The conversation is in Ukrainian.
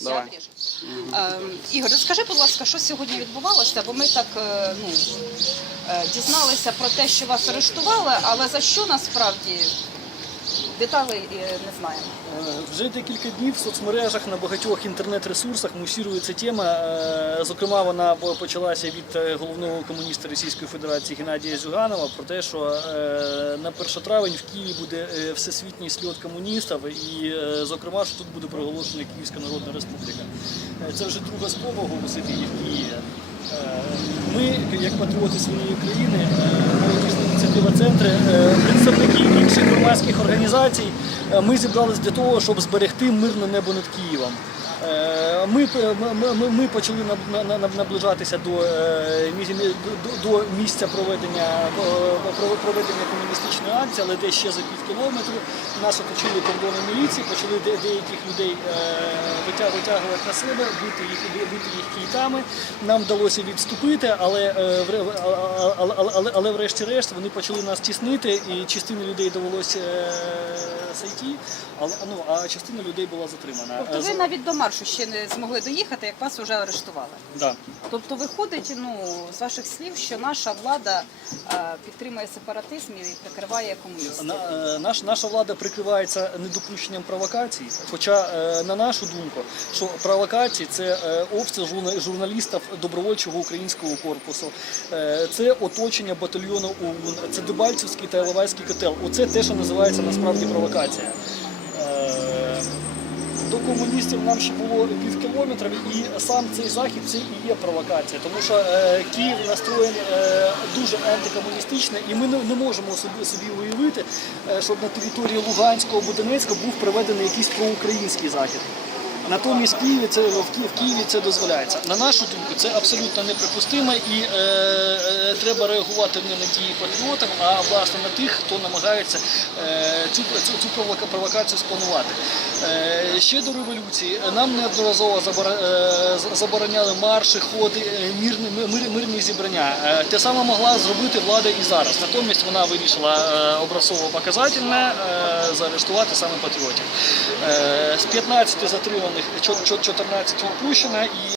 Давай. Ем, Ігор, розкажи, будь ласка, що сьогодні відбувалося, бо ми так е, ну, е, дізналися про те, що вас арештували, але за що насправді деталей не знаємо. Е, Вже декілька днів в соцмережах на багатьох інтернет-ресурсах мусірується тема. Е, Зокрема, вона почалася від е, головного комуніста Російської Федерації Геннадія Зюганова про те, що на 1 травень в Києві буде всесвітній сльот комуністів, і, зокрема, що тут буде проголошена Київська Народна Республіка. Це вже друга спроба оголосити її в Києві. Ми, як патріоти своєї країни, молодіжна ініціатива центри, е, представники інших громадських організацій, ми зібрались для того, щоб зберегти мирне небо над Києвом. Е, Ми, ми, ми, ми почали наб- на- на- наближатися до, е, до, до місця проведення, е, проведення комуністичної акції, але десь ще за пів кілометру. Нас оточили кордони міліції, почали деяких людей е, витягувати на себе, бити їх, бити їх кійками. Нам вдалося відступити, але, е, але, але, але, врешті-решт вони почали нас тіснити, і частині людей довелося е, сойти, але, ну, а частина людей була затримана. Тобто ви навіть до маршу ще не змогли доїхати, як вас вже арештували. Да. Тобто виходить ну, з ваших слів, що наша влада е, підтримує сепаратизм і прикриває комуністів. На, е, наш, наша влада прикривається недопущенням провокацій. Хоча, е, на нашу думку, що провокації це е, обстріл журналістів добровольчого українського корпусу, е, це оточення батальйону ОУН, це Дебальцівський та Іловайський котел. Оце те, що називається насправді провокація. До комуністів нам ще було пів кілометра, і сам цей захід це і є провокація, тому що е, Київ настроєн е, дуже антикомуністично, і ми не, можемо собі, собі уявити, е, щоб на території Луганського або Донецька був проведений якийсь проукраїнський захід. Натомість Києві це Ки- в Києві це дозволяється. На нашу думку, це абсолютно неприпустимо і е, е, треба реагувати не на дії патріотів, а власне на тих, хто намагається е, цю, цю, цю провока- провокацію спланувати. Е, ще до революції нам неодноразово е, забороняли марші, ходи, е, мирні, мир, мирні зібрання. Е, те саме могла зробити влада і зараз. Натомість вона вирішила образцово показательне е, заарештувати саме патріотів. Е, з 15 затриманих чо- чо- 14 відпущено і